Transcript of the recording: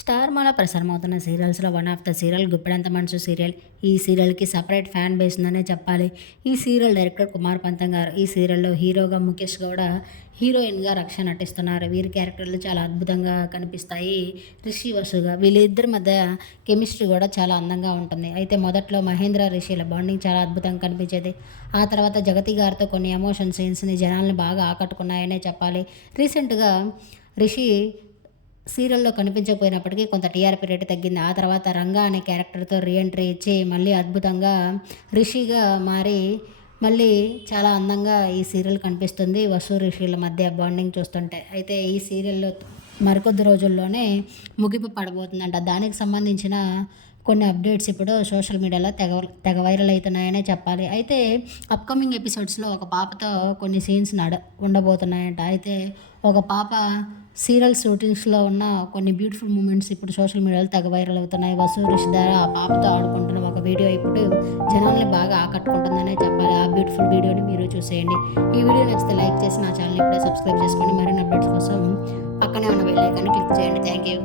Star మాలో ప్రసారమవుతున్న సీరియల్స్లో one of the serial Guppedantha Manasu serial. ఈ సీరియల్కి సపరేట్ ఫ్యాన్ బేస్ ఉందనే చెప్పాలి. ఈ సీరియల్ డైరెక్టర్ కుమార్ పంతం గారు. ఈ సీరియల్లో హీరోగా ముఖేష్ గౌడ, హీరోయిన్గా రక్ష నటిస్తున్నారు. వీరి క్యారెక్టర్లు చాలా అద్భుతంగా కనిపిస్తాయి. రిషి వసుగా వీళ్ళిద్దరి మధ్య కెమిస్ట్రీ కూడా చాలా అందంగా ఉంటుంది. అయితే మొదట్లో మహేంద్ర రిషిల బాండింగ్ చాలా అద్భుతంగా కనిపించేది. ఆ తర్వాత జగతి గారితో కొన్ని ఎమోషన్ సీన్స్ని జనాల్ని బాగా ఆకట్టుకున్నాయనే చెప్పాలి. రీసెంట్గా రిషి సీరియల్‌లో కనిపించకపోయినప్పటికీ కొంత టీఆర్‌పీ రేట్ తగ్గింది. ఆ తర్వాత 'రంగా' అనే క్యారెక్టర్‌తో రీఎంట్రీ ఇచ్చి మళ్ళీ అద్భుతంగా రిషిగా మారి మళ్ళీ చాలా అందంగా ఈ సీరియల్ కనిపిస్తుంది. వసు, రిషిల మధ్య బాండింగ్ చూస్తుంటే. అయితే ఈ సీరియల్‌లో మరికొద్ది రోజుల్లోనే ముగింపు పడబోతుందంట. దానికి సంబంధించిన కొన్ని అప్డేట్స్ ఇప్పుడు సోషల్ మీడియాలో తెగ తెగ వైరల్ అవుతున్నాయనే చెప్పాలి. అయితే అప్‌కమింగ్ ఎపిసోడ్స్‌లో ఒక పాపతో కొన్ని సీన్స్ ఉండబోతున్నాయంట. అయితే ఒక పాప సీరియల్ షూటింగ్స్‌లో ఉన్న కొన్ని బ్యూటిఫుల్ మూమెంట్స్ ఇప్పుడు సోషల్ మీడియాలో తెగ వైరల్ అవుతున్నాయి. వసు, రిషి ద్వారా ఆ పాపతో ఆడుకుంటున్న ఒక వీడియో ఇప్పుడు జనాల్ని బాగా ఆకట్టుకుంటుందనే చెప్పాలి. ఆ బ్యూటిఫుల్ వీడియోని మీరు చూసేయండి. ఈ వీడియో నచ్చితే లైక్ చేసి నా ఛానల్‌ని ఇప్పుడే సబ్స్క్రైబ్ చేసుకోండి. మరిన్ని అప్డేట్స్ కోసం పక్కనే ఉన్న బెల్ ఐకాన్ని క్లిక్ చేయండి. Thank you.